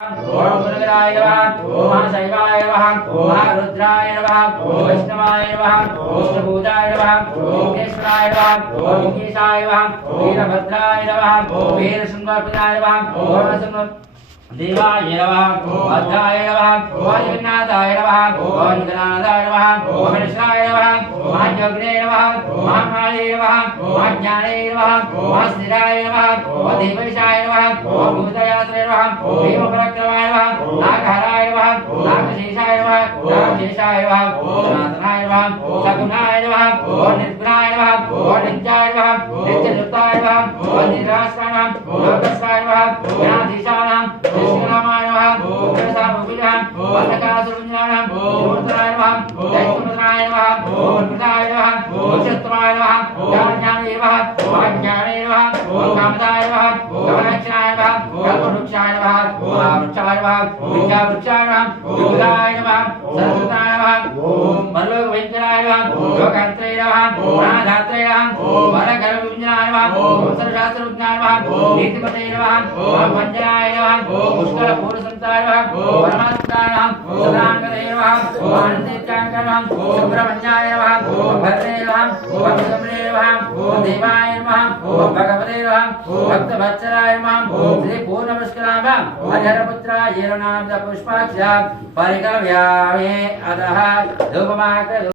ओम गुरुराय नमः ओम महाशैवाय नमः ओम महारुद्राय नमः ओम वैष्णवाय नमः ओम विष्णुभूताय नमः ओम केशवाय नमः ओम योगेशाय नमः ओम वीरभद्राय नमः ओम वीरशृंगारपदाय नमः ओम देवाय नमः ओम अध्याय नमः ओम जगन्नाथाय नमः ओम गणानाथाय नमः ओम हर्षाय नमः ओम महायोगिने नमः ओम महाकाले नमः ओम महाज्ञाने नमः ओम महास्थिराय नमः ओम देवेशाय नमः ओम भूतयात्रे नमः ओम भीमपराक्रमाय नमः ओम नागहराय नमः ओम नागशेषाय नमः ओम नागशेषाय नमः ओम सनातनाय नमः ओम सगुणाय नमः ओम निर्गुणाय नमः ओम नित्याय नमः ओम नित्ययुक्ताय नमः ओम निराश्राय नमः ओम लोकस्वाय नमः ओम ज्ञानाधीशाय नमः श्रीरामाय नमः ओम कृष्णाभुविनः ओम वरकासुरञ्जनाय नमः ओम मूर्तनाय नमः ओम जयकुमाराय नमः ओम प्रदाय नमः ओम क्षत्रमाय नमः ओम ज्ञानाय नमः ओम अज्ञानाय नमः ओम कामदाय नमः ओम कमलाक्षणाय नमः ओम कल्पवृक्षाय नमः ओम वृक्षाय नमः ओम विद्यावृक्षाय नमः ओम विद्याय नमः सरस्वताय नमः ओम मल्लोकवेंकटाय नमः ओम लोकान्त्रे नमः ओम अनाधात्रे नमः ओम वरगर्भविञ्जनाय नमः ओम सर्वशास्त्रविज्ञाय नमः ओम नीतिपते नमः ओम वञ्जनाय नमः ओम पुष्कर पूर्णसंताय नमः ओम परमात्माय नमः ओम सदानंदे नमः ओम आनंदेत्याय नमः ओम सुब्रह्मण्याय नमः ओम भद्रे नमः ओम भद्रमणे नमः ओम देवाय नमः ओम भगवते नमः ओम भक्तवत्सलाय नमः ओम श्री पूर्णपुष्कराय अजरपुत्राय नाम पुष्पाक्ष परिकलव्यामे अतः धूपमाग्र